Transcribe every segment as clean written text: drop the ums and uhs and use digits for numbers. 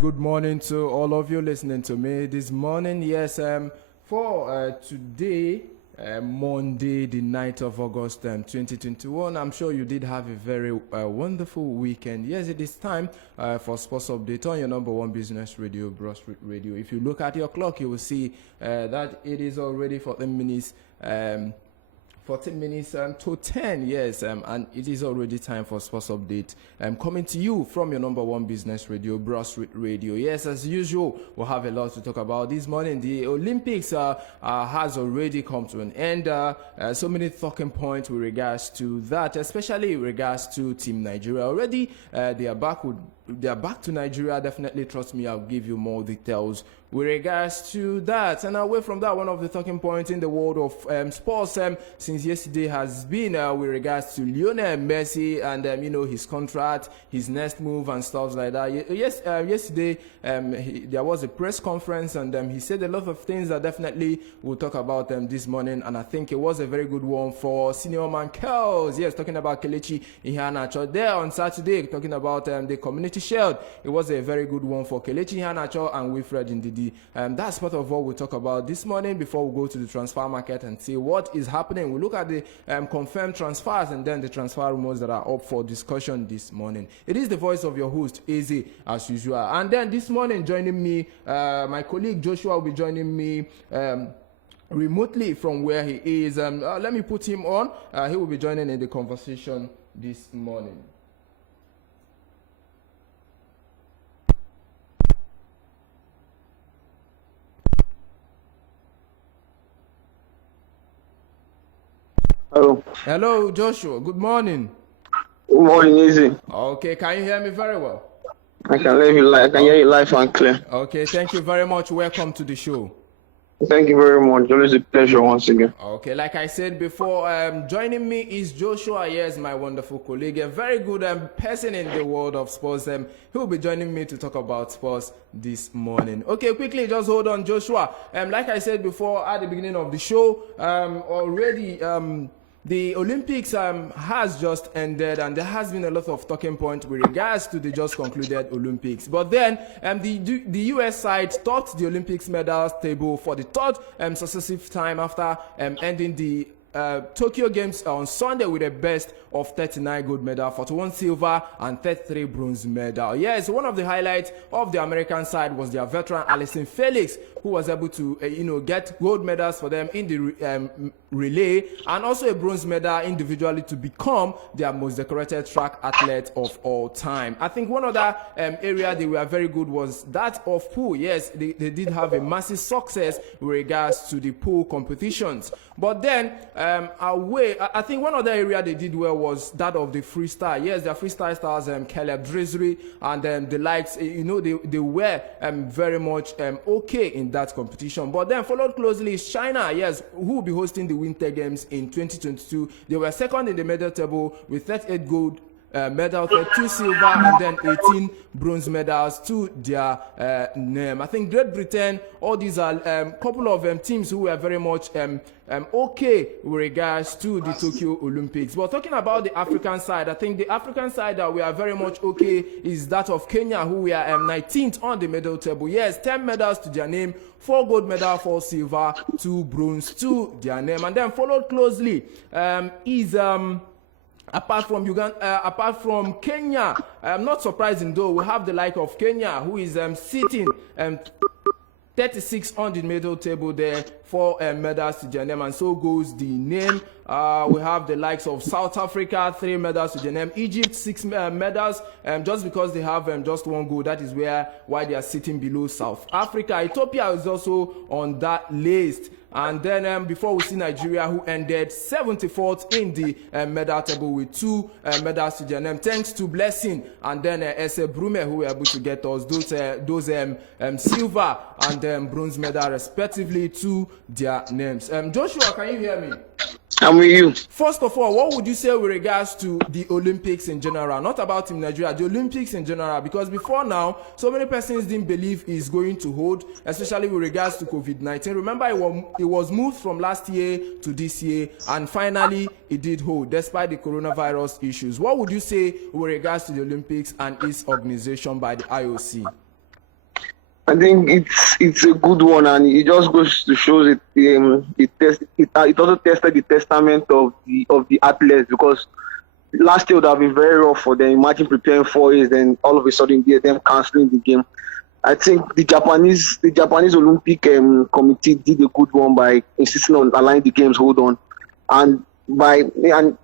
Good morning to all of you listening to me this morning. Yes, for today, Monday, the 9th of August, 2021. I'm sure you did have a very wonderful weekend. Yes, it is time for Sports Update on your number one business radio, Bros Radio. If you look at your clock, you will see that it is already 14 minutes. 14 minutes to 10, yes, and it is already time for Sports Update coming to you from your number one business radio, Bros Radio. Yes, as usual, we'll have a lot to talk about this morning. The Olympics has already come to an end. So many talking points with regards to that, especially with regards to Team Nigeria. Already, they are back to Nigeria. Definitely, trust me, I'll give you more details with regards to that. And away from that, one of the talking points in the world of sports since yesterday has been with regards to Lionel Messi and his contract, his next move and stuff like that. Yesterday there was a press conference and he said a lot of things that definitely we'll talk about this morning, and I think it was a very good one for senior man Kels. Yes, talking about Kelechi Iheanacho there on Saturday, talking about the Community Shield. It was a very good one for Kelechi Iheanacho and Wilfred Ndidi. That's part of what we'll talk about this morning before we go to the transfer market and see what is happening. We'll look at the confirmed transfers and then the transfer rumors that are up for discussion this morning. It is the voice of your host, Easy, as usual. And then this morning, joining me, my colleague Joshua will be joining me remotely from where he is. Let me put him on. He will be joining in the conversation this morning. Hello. Hello, Joshua. Good morning. Good morning, Easy. Okay, can you hear me very well? I can hear you live and clear. Okay, thank you very much. Welcome to the show. Thank you very much. Always a pleasure once again. Okay, like I said before, joining me is Joshua. Yes, my wonderful colleague, a very good person in the world of sports. He will be joining me to talk about sports this morning. Okay, quickly, just hold on, Joshua. Like I said before at the beginning of the show, already the Olympics has just ended, and there has been a lot of talking points with regards to the just concluded Olympics. But then the US side topped the Olympics medals table for the third successive time after ending the Tokyo Games on Sunday with a best of 39 gold medal, 41 silver and 33 bronze medal. Yes, one of the highlights of the American side was their veteran Allyson Felix, who was able to get gold medals for them in the relay and also a bronze medal individually to become their most decorated track athlete of all time. I think one other area they were very good was that of pool. Yes, they did have a massive success with regards to the pool competitions. But then I think one other area they did well was that of the freestyle. Yes, their freestyle stars Caleb Drizzly and the likes, they were very much okay in that competition. But then followed closely is China, yes, who will be hosting the Winter Games in 2022. They were second in the medal table with 38 gold medals, 2 silver and then 18 bronze medals to their name. I think Great Britain, all these are a couple of teams who were very much okay with regards to the Tokyo Olympics. But talking about the African side, I think the African side that we are very much okay is that of Kenya, who we are 19th on the medal table. Yes, 10 medals to their name, 4 gold medals, 4 silver, 2 bronze to their name. And then followed closely is apart from Kenya, not surprising though, we have the like of Kenya, who is sitting 36 on the medal table there, 4 medals to their name, and so goes the name. We have the likes of South Africa, 3 medals to their name. Egypt, 6 medals, just because they have just 1 gold. That is why they are sitting below South Africa. Ethiopia is also on that list. And then before we see Nigeria, who ended 74th in the medal table with 2 medals to their name, thanks to Blessing and then Ese Brume, who were able to get us those silver and bronze medal respectively to their names. Joshua, can you hear me? I'm with you. First of all, what would you say with regards to the Olympics in general? Not about Team Nigeria, the Olympics in general. Because before now, so many persons didn't believe it's going to hold, especially with regards to COVID-19. Remember, it was moved from last year to this year, and finally, it did hold, despite the coronavirus issues. What would you say with regards to the Olympics and its organization by the IOC? I think it's a good one, and it just goes to show it. It also tested the testament of the athletes, because last year would have been very rough for them. Imagine preparing 4 years, then all of a sudden them cancelling the game. I think the Japanese Olympic committee did a good one by insisting on allowing the games hold on, and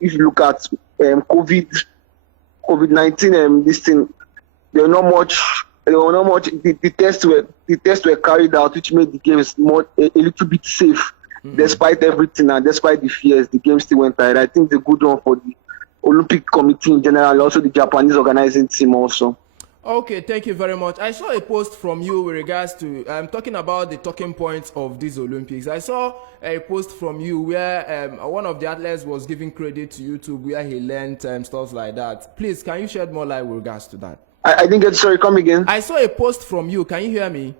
if you look at COVID-19 this thing, there were not much. The tests were carried out, which made the games a little bit safe. Despite everything and despite the fears, the game still went ahead. I think it's a good one for the Olympic Committee in general, and also the Japanese organizing team also. Okay, thank you very much. I saw a post from you with regards to talking about the talking points of these Olympics. I saw a post from you where one of the athletes was giving credit to YouTube where he learned stuff like that. Please, can you shed more light with regards to that? I didn't get, sorry, come again. I saw a post from you. Can you hear me?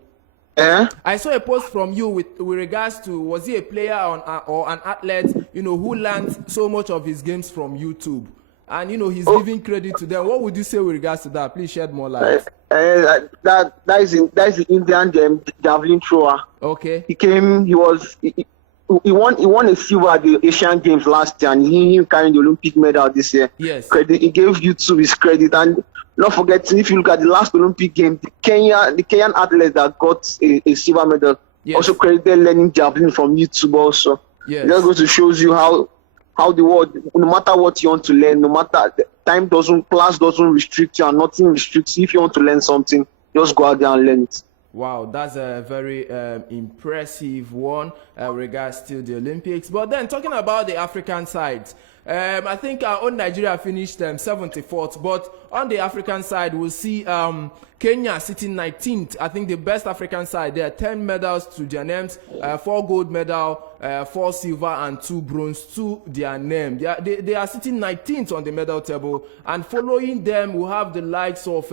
Yeah. I saw a post from you with regards to, was he a player or an athlete, who learned so much of his games from YouTube? And, he's giving credit to them. What would you say with regards to that? Please shed more light. That is the Indian javelin thrower. Okay. He won a silver at the Asian Games last year, and he carrying the Olympic medal this year. Yes. He gave YouTube his credit, and not forgetting, if you look at the last Olympic game, the Kenyan athlete that got a silver medal also credited learning javelin from YouTube also. Yes. It just goes to shows you how the world, no matter what you want to learn, no matter class doesn't restrict you and nothing restricts you. If you want to learn something, just go out there and learn it. Wow, that's a very impressive one regards to the Olympics. But then talking about the African side, I think our own Nigeria finished 74th, but on the African side, we'll see Kenya sitting 19th. I think the best African side. There are 10 medals to their names, 4 gold medal, 4 silver, and 2 bronze to their name. They are sitting 19th on the medal table, and following them, we have the likes of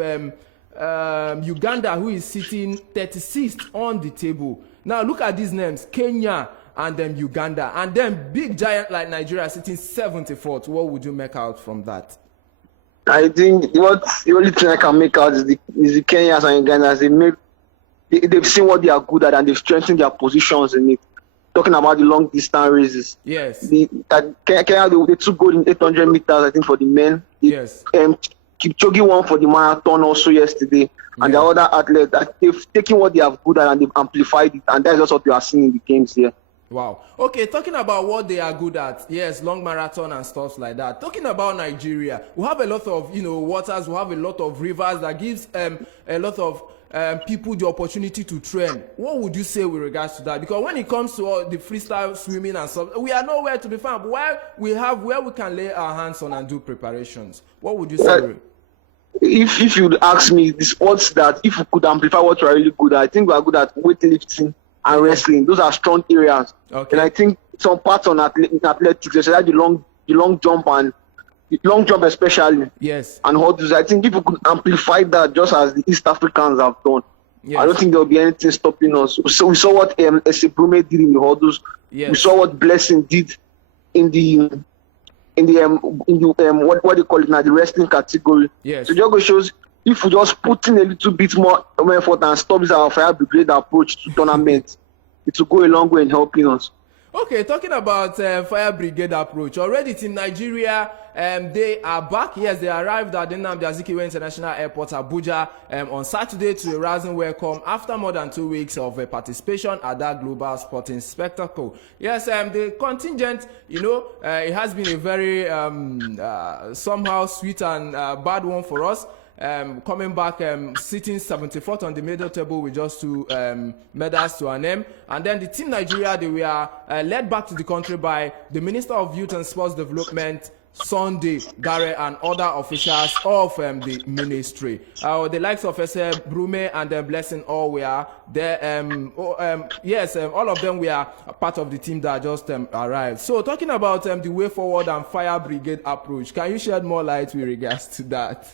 Uganda, who is sitting 36th on the table. Now look at these names: Kenya and then Uganda, and then big giant like Nigeria sitting 74th. What would you make out from that? I think the only thing I can make out is the Kenyans and Ugandans. They've seen what they are good at, and they've strengthened their positions in it. Talking about the long distance races. Yes. Kenya, they took gold in 800 meters, I think, for the men. Yes. Kipchoge won for the marathon also yesterday, and the other athletes, they've taken what they have good at and they've amplified it, and that's just what we are seeing in the games here. Wow. Okay, talking about what they are good at, yes, long marathon and stuff like that. Talking about Nigeria, we have a lot of waters, we have a lot of rivers that gives a lot of people the opportunity to train. What would you say with regards to that? Because when it comes to the freestyle swimming and stuff, we are nowhere to be found. But where we can lay our hands on and do preparations. What would you say? If you'd ask me, the sports that if we could amplify what we're really good at, I think we are good at weightlifting and wrestling. Those are strong areas. Okay. And I think some parts on athletics, especially the long jump and the long jump especially. Yes. And hurdles. I think if we could amplify that just as the East Africans have done, yes, I don't think there will be anything stopping us. So we saw what Aubumeyang did in the hurdles. Yes. We saw what Blessing did in the what they call it now, the wrestling category. Yes. So Jogo shows if we just put in a little bit more effort and stop our fire brigade approach to tournament, it will go a long way in helping us. Okay, talking about fire brigade approach, already Team Nigeria, they are back. Yes, they arrived at the Nnamdi Azikiwe International Airport, Abuja, on Saturday to a rousing welcome after more than 2 weeks of participation at that global sporting spectacle. Yes, the contingent, it has been a very somehow sweet and bad one for us. Coming back, sitting 74th on the medal table with just 2 medals to our name. And then the Team Nigeria, they were led back to the country by the Minister of Youth and Sports Development, Sunday Gare, and other officials of the ministry. The likes of Brume and Blessing all were there. Yes, all of them were part of the team that just arrived. So talking about the way forward and fire brigade approach, can you shed more light with regards to that?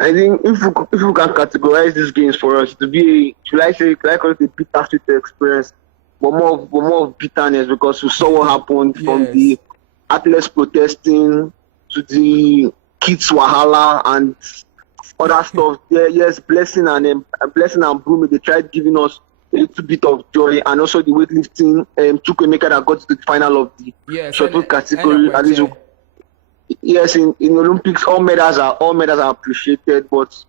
I think if we can categorize these games for us to be should I call it a bittersweet experience, but more of bitterness, because we saw what happened from the athletes protesting to the kids wahala, and other stuff. Yeah, yes, Blessing and Brumi, they tried giving us a little bit of joy, and also the weightlifting. Tokoyo that got to the final of the short put category. At least, yes, in Olympics, all medals are appreciated, but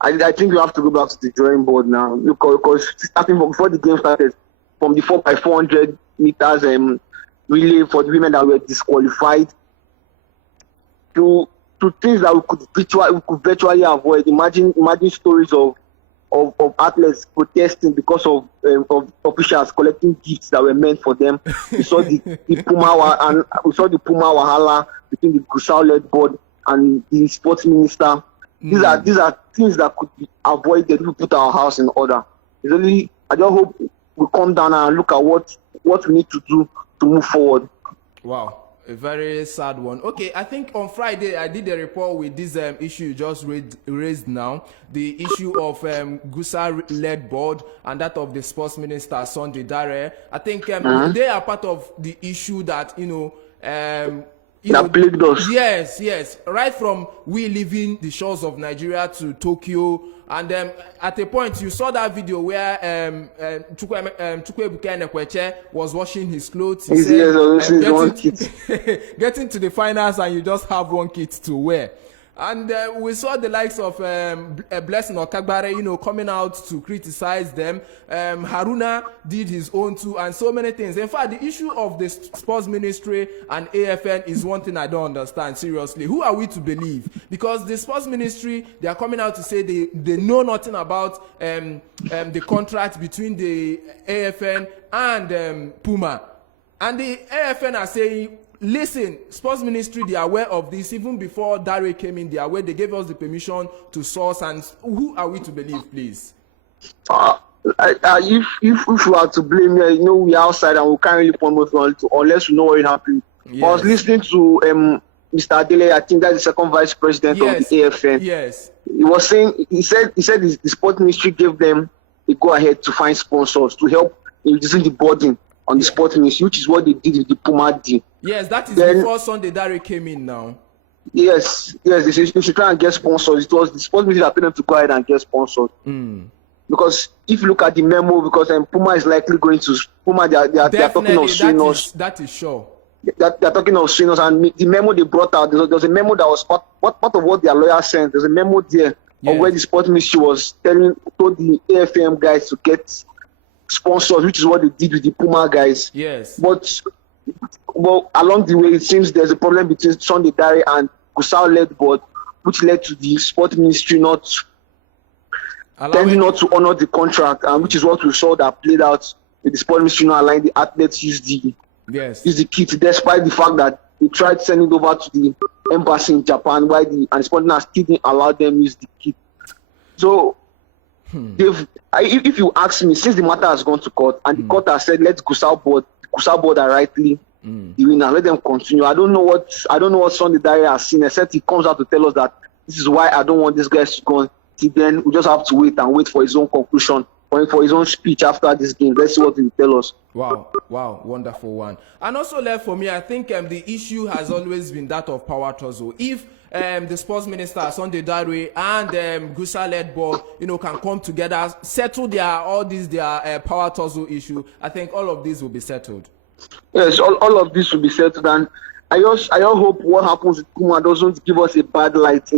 I think we have to go back to the drawing board now, because starting from before the game started, from the 4x400 meters relay for the women that were disqualified, to things that we could virtually avoid. Imagine stories of athletes protesting because of officials collecting gifts that were meant for them. We saw the Puma Wahala between the Gusau-led board and the sports minister. These are things that could be avoided if we put our house in order. It's only, I just hope we come down and look at what we need to do to move forward. Wow. A very sad one. Okay, I think on Friday I did a report with this issue you just raised now, the issue of Gusa-led board and that of the sports minister Sunday Dare. I think they are part of the issue that that plagued us. Yes. Right from we leaving the shores of Nigeria to Tokyo, and at a point you saw that video where Chukwuebuka was washing his clothes. He said, getting to the finals and you just have one kit to wear. And we saw the likes of Blessing Okagbare, coming out to criticize them. Haruna did his own too, and so many things. In fact, the issue of the sports ministry and AFN is one thing I don't understand, seriously. Who are we to believe? Because the sports ministry, they are coming out to say they know nothing about the contract between the AFN and Puma. And the AFN are saying, listen, sports ministry, they are aware of this. Even before Dare came in, they are aware. They gave us the permission to source. And who are we to believe, please? If we are to blame, we are outside and we can't really promote unless we know what happened. Yes. I was listening to Mr. Adele. I think that's the second vice president of the AFN. Yes. He was saying, he said the sports ministry gave them a go ahead to find sponsors to help in reducing the burden on the sports ministry, which is what they did with the Puma deal. Yes, that is before Sunday Dare came in now. Yes, they should try and get sponsors. It was the sports ministry that paid them to go ahead and get sponsors. Because if you look at the memo, because Puma is likely going to Puma, they are talking of seniors. That is sure. They're talking of seniors, and the memo they brought out, there's a memo that was part of what their lawyer sent. There's a memo there of where the sports ministry was told the AFM guys to get sponsors, which is what they did with the Puma guys. Yes. But along the way, it seems there's a problem between Sunday Dare and Gusau-led board, which led to the sports ministry not to honor the contract, and which is what we saw that played out with the sports ministry not allowing the athletes use the kit, despite the fact that they tried sending it over to the embassy in Japan, while the sports ministry still didn't allow them use the kit. So if you ask me, since the matter has gone to court and the court has said let Gusau board are rightly the winner, let them continue. I don't know what Sunday Dare has seen, except he comes out to tell us that this is why I don't want these guys to go on. Till then, we just have to wait for his own conclusion, for his own speech after this game. Let's see what he will tell us. Wow, wonderful one. And also left for me, I think the issue has always been that of power tussle. If the sports minister Sunday Dare and Gusa-led board, can come together, settle their power tussle issue, I think all of this will be settled. Yes, all of this will be settled, and I just hope what happens with Puma doesn't give us a bad light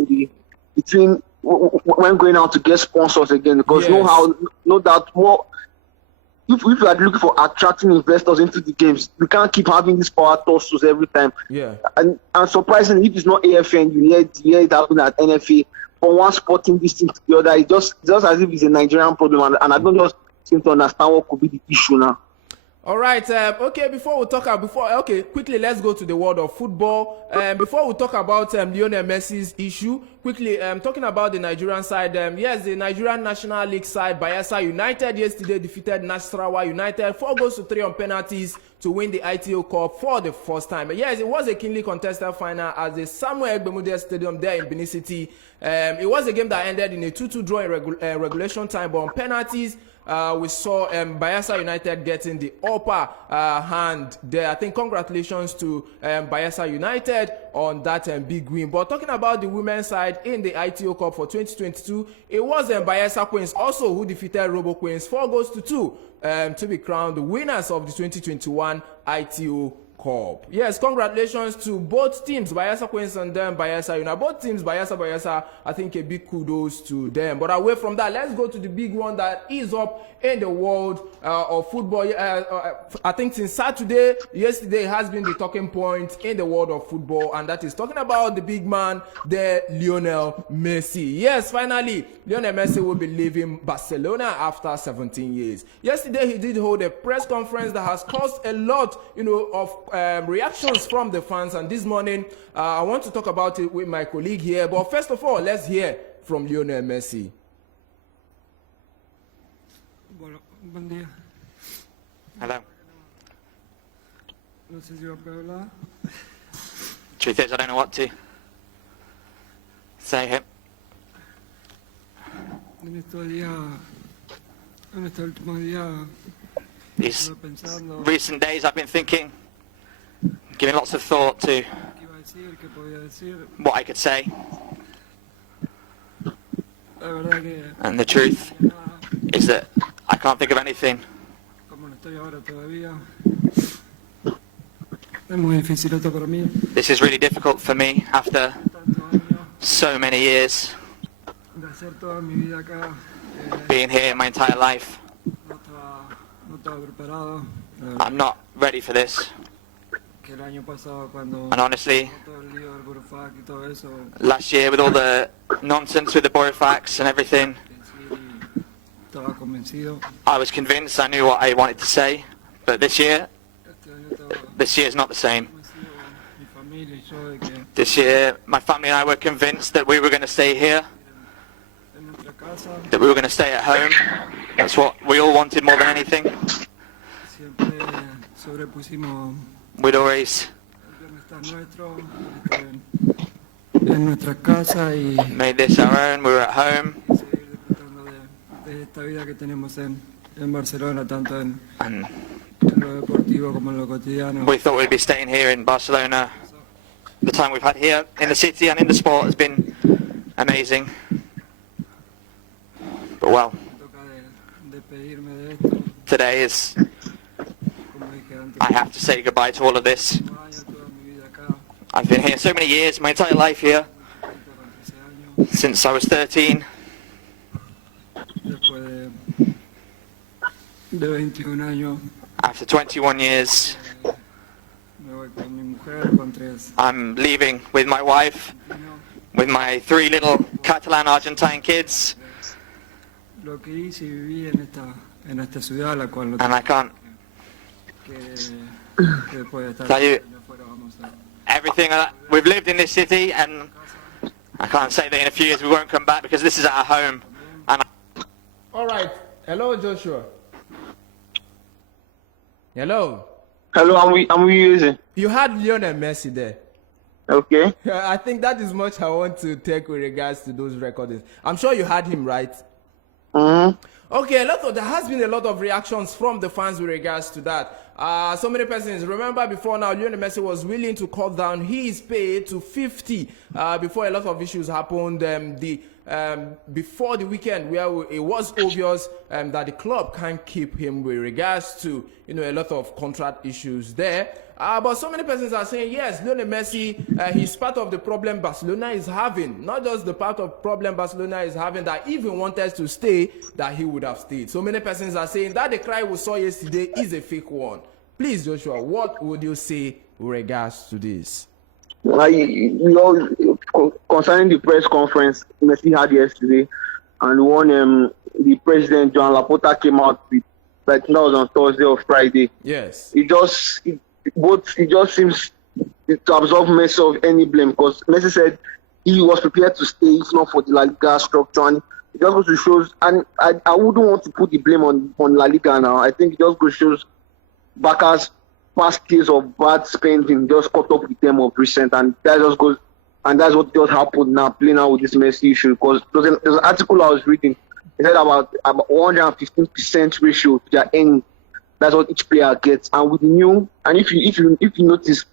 between when going out to get sponsors again, because no doubt more. If we are looking for attracting investors into the games, we can't keep having these power tussles every time. Yeah. And surprisingly, if it's not AFN, you hear it happen at NFA. From one sporting this thing to the other, it's just as if it's a Nigerian problem, and I don't just seem to understand what could be the issue now. All right. Okay. Quickly, let's go to the world of football. Before we talk about Lionel Messi's issue, quickly, talking about the Nigerian side. Yes, the Nigerian National League side, Bayelsa United yesterday defeated Nasarawa United 4-3 on penalties to win the ITO Cup for the first time. Yes, it was a keenly contested final at the Samuel Egbemudia Stadium there in Benin City. It was a game that ended in a 2-2 draw in regulation time, but on penalties, we saw Bayelsa United getting the upper hand there. I think congratulations to Bayelsa United on that big win. But talking about the women's side in the ITO Cup for 2022, it was Bayelsa Queens also who defeated Robo Queens 4-2 to be crowned the winners of the 2021 ITO Cup. Yes, congratulations to both teams, Bayelsa Queens and Bayelsa United. Both teams, Bayelsa, I think a big kudos to them. But away from that, let's go to the big one that is up in the world of football. I think since yesterday has been the talking point in the world of football, and that is talking about the big man there, Lionel Messi. Yes, finally, Lionel Messi will be leaving Barcelona after 17 years. Yesterday, he did hold a press conference that has caused a lot, of reactions from the fans. And this morning, I want to talk about it with my colleague here. But first of all, let's hear from Lionel Messi. Buen día. Hello. No sé si va a poder hablar. Truth is, I don't know what to say here. En estos días, en estos últimos días, These estuve pensando recent days I've been thinking, giving lots of thought to qué iba a decir, qué podía decir. what I could say, La verdad que and the truth nada, is that I can't think of anything. como no estoy ahora todavía, es muy difícil esto para mí. This is really difficult for me after Tantos años so many years de hacer toda mi vida acá, being here my entire life. no estaba preparado. I'm not ready for this, Que el año pasado cuando and honestly, todo el lío del Burofax y todo eso, last year with all the nonsense with the Borofax and everything, en sí estaba convencido. I was convinced I knew what I wanted to say, but this year Este año estaba is not the same. convencido, mi familia y yo, de que This year, my family and I were convinced that we were going to stay here, en nuestra casa that we were going to stay at home. That's what we all wanted more than anything. siempre sobrepusimos We'd always el bienestar nuestro, estar en nuestra casa y made this our own. We were at home, seguir disfrutando de esta vida que tenemos en Barcelona, tanto en and lo deportivo como en lo cotidiano. we thought we'd be staying here in Barcelona. The time we've had here in the city and in the sport has been amazing. But well, Me toca despedirme de esto, today is, como dije antes, I have to say goodbye to all of this. años, toda mi vida acá, I've been here so many years, my entire life here, con 13 años, since I was 13. después de 21 años, After 21 years, me voy con mi mujer, con 3 I'm leaving with my wife, argentinos. with my 3 little Catalan-Argentine kids, Lo que hice y viví en esta ciudad, la cual no and I can't que después de estar Tell you- allá afuera vamos a everything we've lived in this city, and I can't say that in a few years we won't come back, because this is our home. And All right. Hello, Joshua. Hello. Hello, I'm we using. You had Lionel Messi there. Okay. I think that is much I want to take with regards to those recordings. I'm sure you had him, right? Okay, there has been a lot of reactions from the fans with regards to that. So many persons remember before now, Lionel Messi was willing to cut down his pay to 50 before a lot of issues happened. Before the weekend, where it was obvious that the club can't keep him with regards to a lot of contract issues there. But so many persons are saying yes, Lionel Messi, he's part of the problem Barcelona is having. Not just the part of problem Barcelona is having, that if he wanted to stay, that he would have stayed. So many persons are saying that the cry we saw yesterday is a fake one. Please, Joshua, what would you say with regards to this? Concerning the press conference Messi had yesterday, and when the president Joan Laporta came out with, like that was on Thursday or Friday. Yes. It just seems to absolve Messi of any blame, because Messi said he was prepared to stay if not for the La Liga structure, and it just goes to show. And I wouldn't want to put the blame on La Liga now. I think it just goes to show Barca's past case of bad spending just caught up with them of recent, and that just goes, and that's what just happened now, playing out with this Messi issue. Because there's an article I was reading. It said about 115% ratio to their earning. That's what each player gets. And with the new, and if you notice,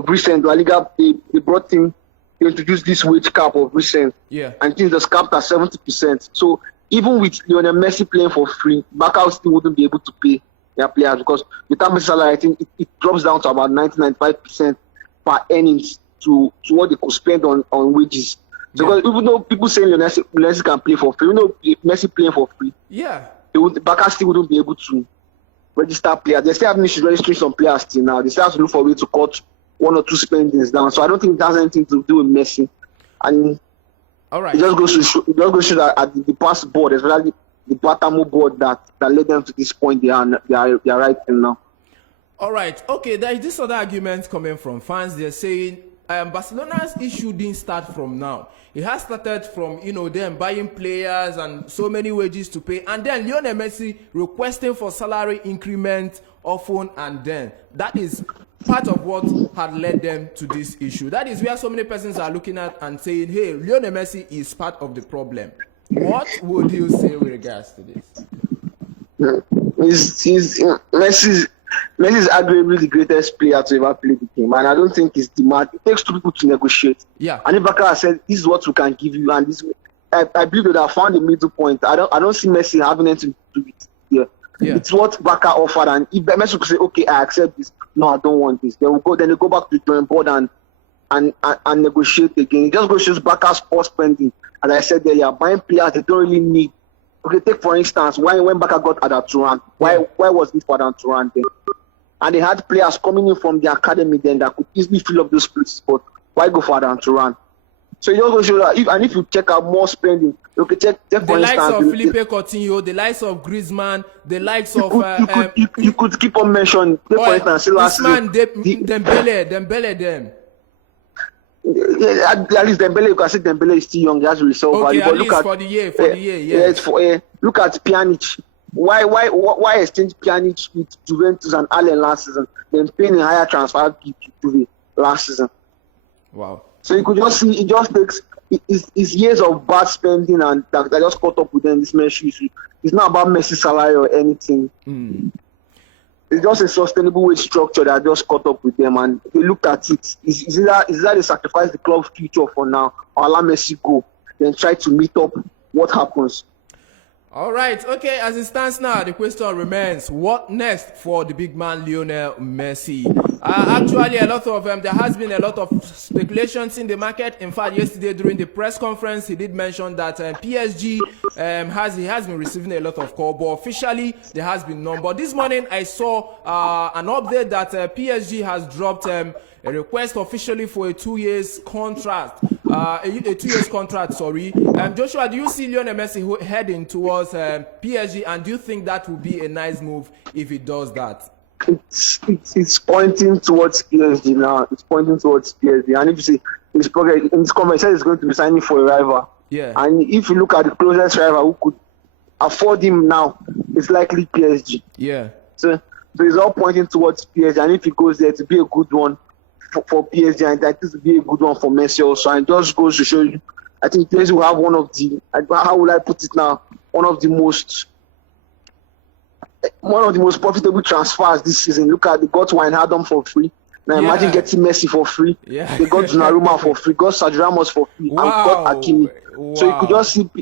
recent. La Liga, they brought in, they introduced this wage cap of recent. Yeah. And things just capped at 70%. So even with Lionel Messi playing for free, Barca still wouldn't be able to pay their players because without Messi salary, I think it drops down to about 90-95% per earnings to what they could spend on wages. So because even though people say Lionel Messi can play for free, even though Messi playing for free, Barca still wouldn't be able to register players. They still have issues registering some players till now. They still have to look for a way to cut 1 or 2 spendings down. So I don't think it has anything to do with Messi. And all right, it just goes to show that at the past board, especially the Batamo board that led them to this point they are right in now. All right, okay. There is this other argument coming from fans. They're saying Barcelona's issue didn't start from now. It has started from them buying players and so many wages to pay, and then Lionel Messi requesting for salary increment often, and then that is part of what had led them to this issue. That is where so many persons are looking at and saying, hey, Lionel Messi is part of the problem. What would you say with regards to this? Messi is arguably the greatest player to ever play the game, and I don't think it's demand. It takes 2 people to negotiate. Yeah. And if Barca said, this is what we can give you, and this, I believe that I found a middle point. I don't see Messi having anything to do with it here. Yeah. It's what Barca offered, and if Messi could say, okay, I accept this, no, I don't want this, then they go back to the drawing board and negotiate again. It just goes to Barca's poor spending. As I said earlier, buying players they don't really need. Okay, take for instance, when Barca got Adama Traoré, why was it for Adama Traoré then? And they had players coming in from the academy then that could easily fill up those places, but why go for Adama Traoré? So it also shows that if you check out more spending, okay, check for the instance, likes of Felipe Coutinho, the likes of Griezmann, the likes of you could keep on mentioning. Take for instance, last season, Dembele them. At least Dembele, you can say Dembele is still young. He has to resolve. Okay, but at least for the year, yes. Look at Pjanic. Why exchange Pjanic with Juventus and Allen last season, then paying a higher transfer fee to Juve last season? Wow. So you could just see it just takes it's years of bad spending and that just caught up with them. This Messi, it's not about Messi salary or anything. It's just a sustainable wage structure that just caught up with them, and they looked at it. Is that they sacrifice the club's future for now or allow Messi go, then try to meet up what happens? All right, okay, as it stands now, the question remains, what next for the big man Lionel Messi? Actually, there has been a lot of speculations in the market. In fact, yesterday during the press conference, he did mention that PSG has been receiving a lot of call, but officially there has been none. But this morning I saw an update that PSG has dropped a request officially for a 2 years contract. A 2 years contract, sorry. Joshua, do you see Lionel Messi heading towards PSG, and do you think that would be a nice move if it does that? It's pointing towards PSG now. It's pointing towards PSG, and if you see his progress in this conversation, is going to be signing for a rival. Yeah. And if you look at the closest rival who could afford him now, it's likely PSG. Yeah. So it's all pointing towards PSG, and if he goes there, to be a good one for PSG, and that is to be a good one for Messi also. And it just goes to show you, I think PSG will have one of the, how will I put it now, one of the most profitable transfers this season. Look at, they got Wijnaldum for free. Now imagine getting Messi for free. Yeah. They got Donnarumma for free, got Sergio Ramos for free, and got Hakimi. Wow. So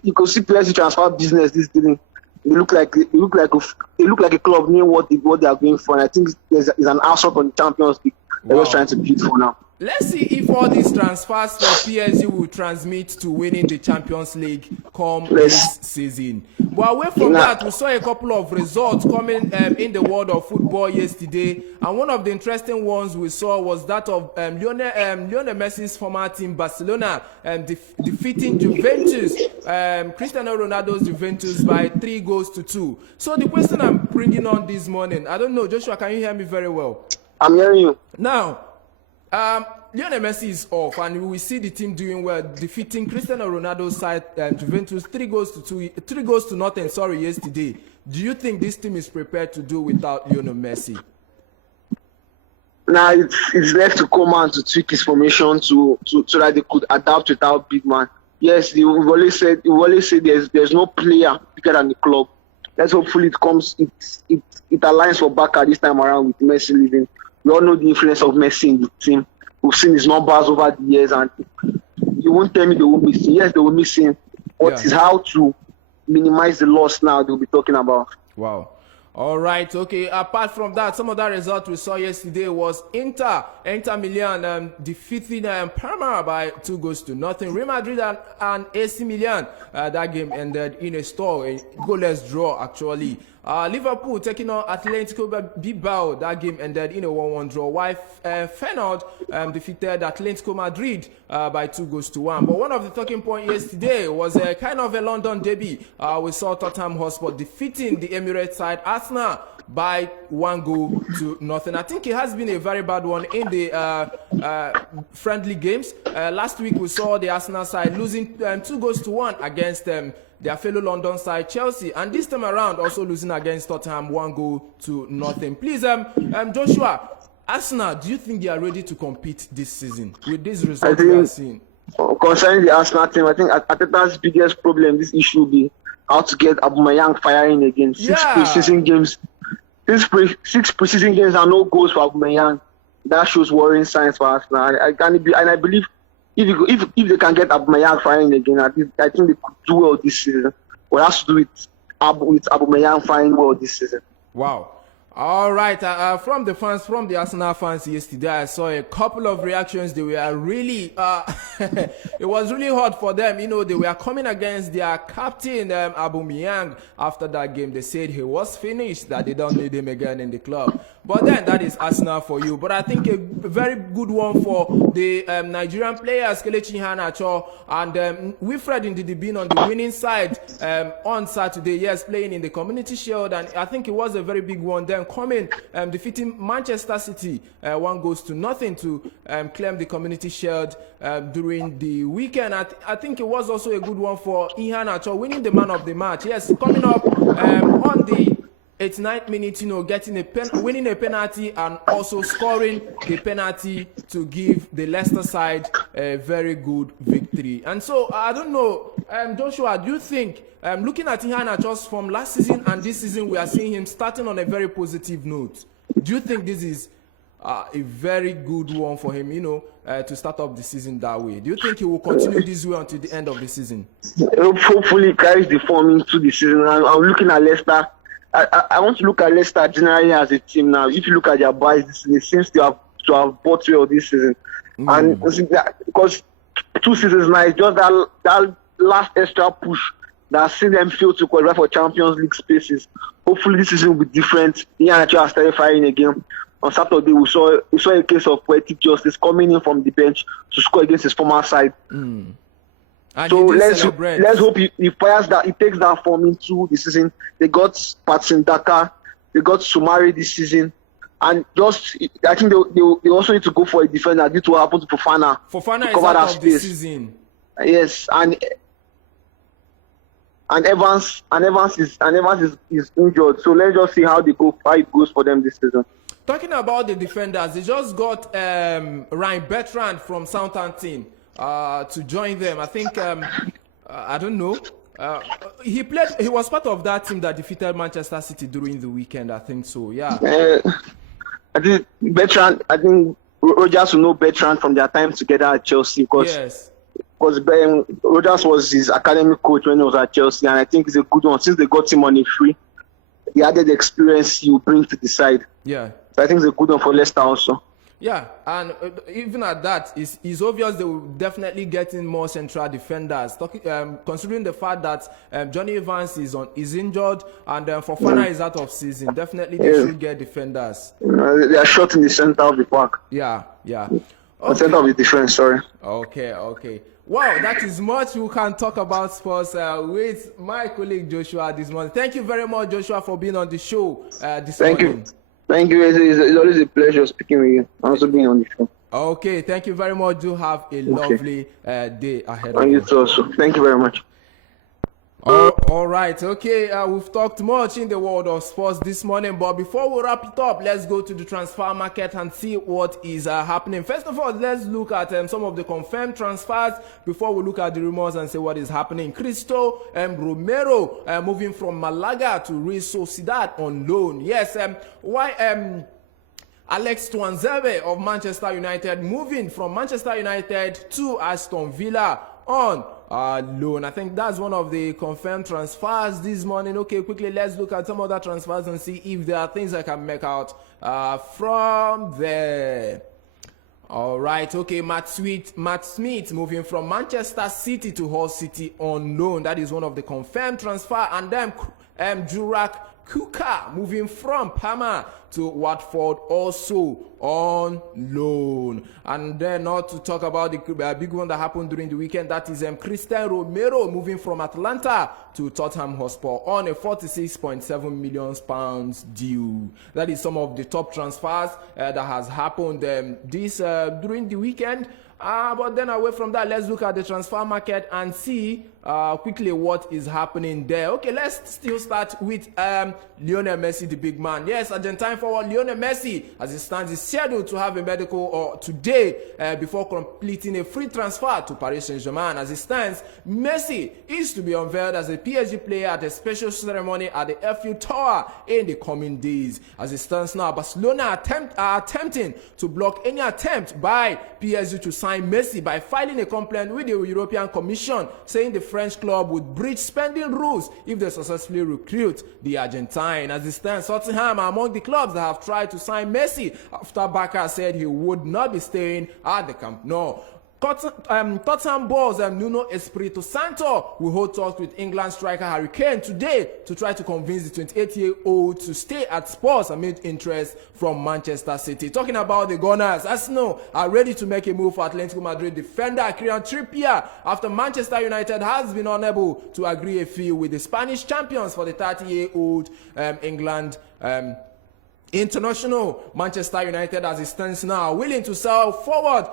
you could see PSG transfer business this season. They look like a club knowing what they are going for. And I think there's an assault on the Champions League. They're just trying to beat for now. Let's see if all these transfers for PSG will transmit to winning the Champions League come this season. But away from that, we saw a couple of results coming in the world of football yesterday, and one of the interesting ones we saw was that of Lionel Messi's former team Barcelona defeating Juventus, Cristiano Ronaldo's Juventus by 3-2. So the question I'm bringing on this morning, I don't know, Joshua, can you hear me very well? I'm hearing you. Now, Lionel Messi is off, and we see the team doing well, defeating Cristiano Ronaldo's side, Juventus 3-0 yesterday. Do you think this team is prepared to do without Lionel Messi? Now it's left to Coman to tweak his formation so that they could adapt without big man. Yes, we've always said there's no player bigger than the club. Let's hopefully it aligns for Barca this time around with Messi leaving. We all know the influence of Messi in the team. we've seen his numbers over the years, and you won't tell me they will miss him. Yes, they will miss him, but it's how to minimize the loss now they'll be talking about. Wow. All right, okay. Apart from that, some of that result we saw yesterday was Inter Milan defeating Parma by 2-0. Real Madrid and AC Milan, that game ended in a goalless draw actually. Liverpool taking on Atletico Bilbao, that game ended in a 1-1 draw, while Feyenoord defeated Atletico Madrid by 2-1. But one of the talking points yesterday was a kind of a London derby. We saw Tottenham Hotspur defeating the Emirates side Arsenal by 1-0. I think it has been a very bad one in the friendly games. Last week we saw the Arsenal side losing 2-1 against their fellow London side Chelsea, and this time around also losing against Tottenham 1-0. Please, Joshua, Arsenal, do you think they are ready to compete this season with this result we are seeing? Concerning the Arsenal team, I think Arteta's biggest problem, this issue will be how to get Aubumeyang firing again. Six preseason games and no goals for Aubumeyang. That shows worrying signs for Arsenal. I believe if they can get Aubumeyang firing again, I think they could do well this season. But it has to do with Aubumeyang firing well this season. Wow. All right, from the Arsenal fans yesterday, I saw a couple of reactions. They were really, it was really hard for them. You know, they were coming against their captain, Aubumeyang. After that game, they said he was finished, that they don't need him again in the club. But then, that is Arsenal for you. But I think a very good one for the Nigerian players, Kelechi Iheanacho and Wilfred Ndidi being on the winning side on Saturday. Yes, playing in the Community Shield, and I think it was a very big one. Then coming, defeating Manchester City 1-0 to claim the Community Shield during the weekend. I think it was also a good one for Iheanacho, winning the man of the match. Yes, coming up on the 89th minute, you know, winning a penalty and also scoring the penalty to give the Leicester side a very good victory. And so, I don't know, Joshua, do you think, looking at Iheanacho's from last season and this season, we are seeing him starting on a very positive note. Do you think this is a very good one for him, you know, to start off the season that way? Do you think he will continue this way until the end of the season? Hopefully, he carries the form into the season. I'm looking at Leicester. I want to look at Leicester generally as a team now. If you look at their buys this season, it seems to have bought well this season. And because 2 seasons now, it's just that last extra push that has seen them fail to qualify for Champions League spaces. Hopefully this season will be different. Iheanacho has started firing again. On Saturday, we saw a case of poetic justice coming in from the bench to score against his former side. So let's hope he fires that, he takes that form into the season. They got Patson Daka, they got Sumari this season, and I think they also need to go for a defender due to what happened to Fofana. Fofana is out of the season. Yes, and Evans is injured. So let's just see how it goes for them this season. Talking about the defenders, they just got Ryan Bertrand from Southampton to join them. I think I don't know. He was part of that team that defeated Manchester City during the weekend. I think so. Yeah. I think Bertrand. I think Rodgers will know Bertrand from their time together at Chelsea because Rodgers was his academic coach when he was at Chelsea, and I think it's a good one since they got him on a free. The added experience he will bring to the side. Yeah. So I think it's a good one for Leicester also. Yeah, and even at that, it's obvious they will definitely get in more central defenders. Considering the fact that Johnny Evans is injured and Fofana is out of season, definitely they should get defenders. They are short in the center of the park. Yeah. Okay. Center of the defense, sorry. Okay. Wow, that is much we can talk about sports with my colleague Joshua this morning. Thank you very much, Joshua, for being on the show this morning. Thank you. It's always a pleasure speaking with you. I'm also being on the show. Okay, thank you very much. Do have a lovely day ahead of you. And you also. Thank you very much. All right, okay, we've talked much in the world of sports this morning, but before we wrap it up, let's go to the transfer market and see what is happening. First of all, let's look at some of the confirmed transfers before we look at the rumors and see what is happening. Cristo Romero moving from Malaga to Real Sociedad on loan. Yes, Alex Tuanzebe of Manchester United moving from Manchester United to Aston Villa on loan. I think that's one of the confirmed transfers this morning. Okay, quickly let's look at some other transfers and see if there are things I can make out from there. All right, okay, Matt Smith moving from Manchester City to Hull City on loan. That is one of the confirmed transfer. And then Jurak Kuka moving from Parma to Watford also on loan. And then not to talk about the big one that happened during the weekend, that is Christian Romero moving from Atlanta to Tottenham Hotspur on a £46.7 million deal. That is some of the top transfers that has happened during the weekend. But then away from that, let's look at the transfer market and see quickly what is happening there. Okay, let's still start with Lionel Messi, the big man. Yes, Argentine forward Lionel Messi, as it stands, is scheduled to have a medical today before completing a free transfer to Paris Saint-Germain. As it stands, Messi is to be unveiled as a PSG player at a special ceremony at the Eiffel Tower in the coming days. As it stands now, Barcelona are attempting to block any attempt by PSG to sign Messi by filing a complaint with the European Commission, saying the French club would breach spending rules if they successfully recruit the Argentine. As it stands, Tottenham are among the clubs that have tried to sign Messi after Barca said he would not be staying at the Camp Nou. Tottenham boss Nuno Espirito Santo will hold talks with England striker Harry Kane today to try to convince the 28-year-old to stay at Spurs amid interest from Manchester City. Talking about the Gunners, Arsenal are ready to make a move for Atletico Madrid defender Kieran Trippier after Manchester United has been unable to agree a fee with the Spanish champions for the 30-year-old England international. Manchester United, as it stands now, willing to sell forward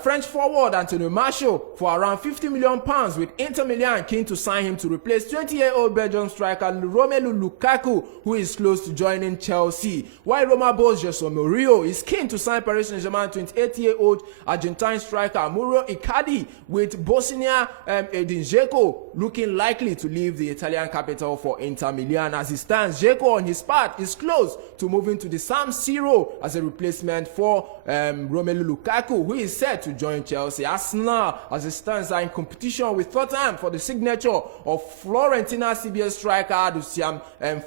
French forward Anthony Martial for around £50 million, with Inter Milan keen to sign him to replace 20-year-old Belgian striker Romelu Lukaku, who is close to joining Chelsea. While Roma boss Jose Mourinho is keen to sign Paris Saint-Germain 28-year-old Argentine striker Mauro Icardi, with Bosnia Edin Dzeko looking likely to leave the Italian capital for Inter Milan. As it stands, Dzeko on his part is close to moving to the San Siro as a replacement for Romelu Lukaku, who is set to join Chelsea. Arsenal, as it stands, are in competition with Tottenham for the signature of Florentina CBS striker Dusan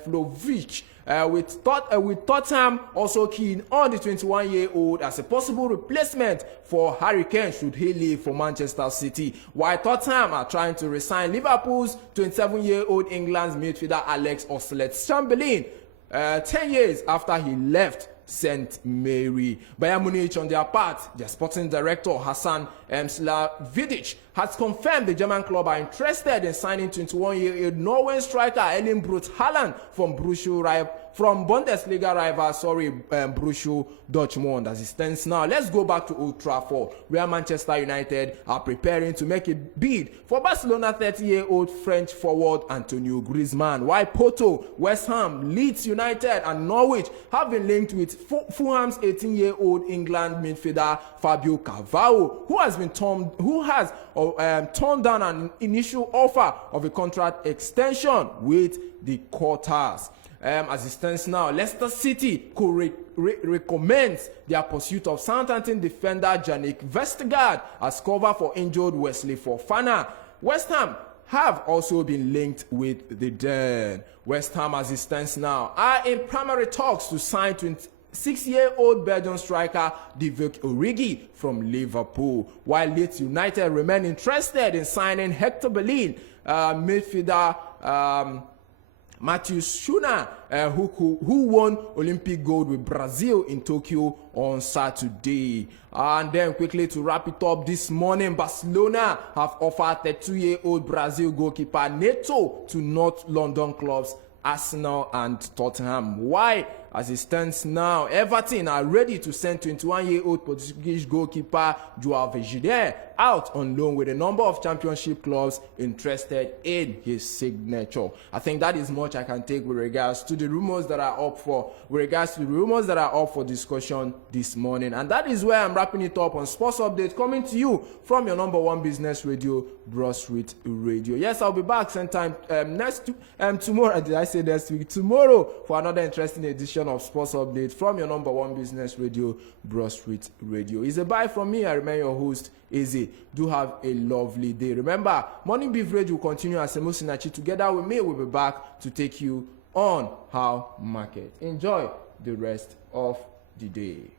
Vlahovic. With Tottenham also keen on the 21-year-old as a possible replacement for Harry Kane should he leave for Manchester City, while Tottenham are trying to resign Liverpool's 27-year-old England's midfielder Alex Oxlade-Chamberlain 10 years after he left St. Mary. Bayern Munich, on their part, their sporting director Hassan Slavidic has confirmed the German club are interested in signing 21-year-old Norway striker Erling Braut Haaland from Bundesliga rival Borussia Dortmund. As it stands now, let's go back to Old Trafford, where Manchester United are preparing to make a bid for Barcelona 30-year-old French forward Antonio Griezmann, while Porto, West Ham, Leeds United and Norwich have been linked with Fulham's 18-year-old England midfielder Fabio Carvalho, who has turned down an initial offer of a contract extension with the Quarters. As it stands now, Leicester City could recommends their pursuit of Southampton defender Yannick Vestergaard as cover for injured Wesley Fofana. West Ham have also been linked with the Den. West Ham, as it stands now, are in primary talks to sign 26-year-old Belgian striker Divock Origi from Liverpool, while Leeds United remain interested in signing Hector Bellerin, midfielder Matthew Schuna, who won Olympic gold with Brazil in Tokyo on Saturday. And then quickly to wrap it up this morning, Barcelona have offered 32-year-old Brazil goalkeeper Neto to North London clubs Arsenal and Tottenham. Why? As it stands now, Everton are ready to send 21-year-old Portuguese goalkeeper João Vigilé out on loan with a number of championship clubs interested in his signature. I think that is much I can take with regards to the rumors that are up for discussion this morning. And that is where I'm wrapping it up on Sports Update, coming to you from your number one business radio, Broad Street Radio. Yes, I'll be back same time tomorrow. Did I say next week? Tomorrow for another interesting edition of Sports Update from your number one business radio, Broad Street Radio. It's a bye from me. I remain your host, Eze. Do have a lovely day. Remember, Morning Beef Radio will continue as Sinachi. Together with me, we'll be back to take you on How Market. Enjoy the rest of the day.